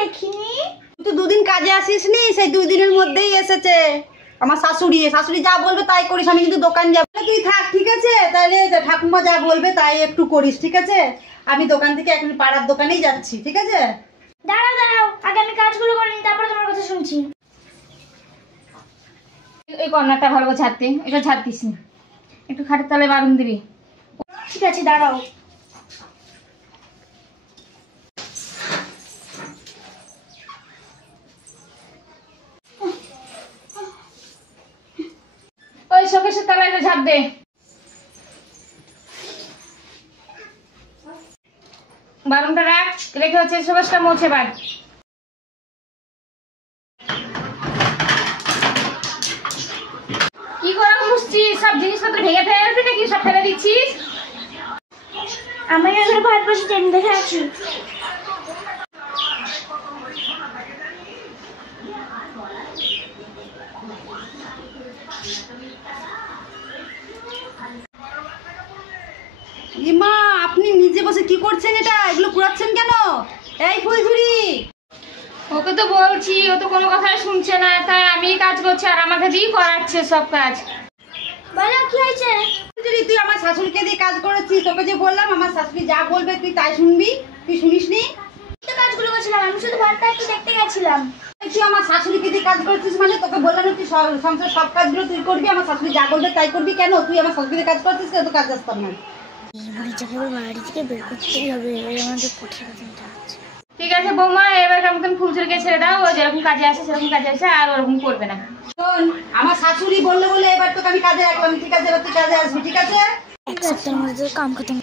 দেখিনি। তুই দুদিন কাজে আসিসনি, সেই 2 দিনের মধ্যেই এসেছে আমার শাশুড়ি। শাশুড়ি যা বলবে তাই করিস, আমি কিন্তু দোকান যাবো। তুই থাক, ঠিক আছে? তাহলে ঠাকুমা যা বলবে তাই একটু করিস, ঠিক আছে? আমি দোকান থেকে এখন পাড়ার দোকানেই যাচ্ছি, ঠিক আছে? দাঁড়াও দাঁড়াও, আগে আমি কাজগুলো করে নিই, তারপরে তোমার কথা শুনছি। এই কর্নারটা ভালো করে ছাড়তে, এটা ছাড়তিস না, একটু খাটের তলায় বারুন দিবি। ঠিক আছে, দাঁড়াও। ওই শোকেশের তলায় এটা ঝাড় দে। বারুনটা রাখ, রেখে হচ্ছে শোকেশটা মুছে বার। কি করে মুছছিস? সব জিনিসপত্র ভেঙে ফেলবি নাকি সব ফেলে দিচ্ছিস? আমি এখানে ভাত বসে ট্রেন দেখে আছি। ইমা, আপনি নিজে বসে কি করছেন? এগুলো কুড়াচ্ছেন কেন? এই ফুলঝুরি, ওকে তো বলছি, ও তো কোনো কথাই শুনছে না, তাই আমি কাজ করছি আর আমাকে দিয়েই করাচ্ছে সব কাজ। বলো কি হয়েছে? ফুলঝুরি, তুই আমার শাশুড়িকে দিয়ে কাজ করেছিস। তোকে যে বললাম আমার শাশুড়ি যা বলবে তুই তাই শুনবি, তুই শুনিসনি? তো কাজগুলো করছিলাম, আমি শুধু ভাতটা একটু দেখতে গেছিলাম। তুই আমার শাশুড়িকে দিয়ে কাজ করেছিস মানে? তোকে বললাম না তুই সংসার সব কাজগুলো তুই করবি, আমার শাশুড়ি যা বলবে তাই করবি। কেন তুই আমার শাশুড়িকে কাজ করছিস? কেন তো কাজ আসতাম না। বাড়িটাকে বাড়ি থেকে বের করতেই হবে, আমাদের কঠিন চিন্তা হচ্ছে। ঠিক আছে বৌমা, এবার কেমন ফুলঝুরিকে ছেড়ে দাও, ও যেরকম কাজে আসে সেরকম কাজে আসে, আর ওরকম করবে না। শোন, আমার শাশুড়ি বললে বলে এবার তোকে আমি কাজে রাখলাম, ঠিক আছে? এবার তুই কাজে আসবি, ঠিক আছে? এক সপ্তাহের মধ্যে কাম খতম।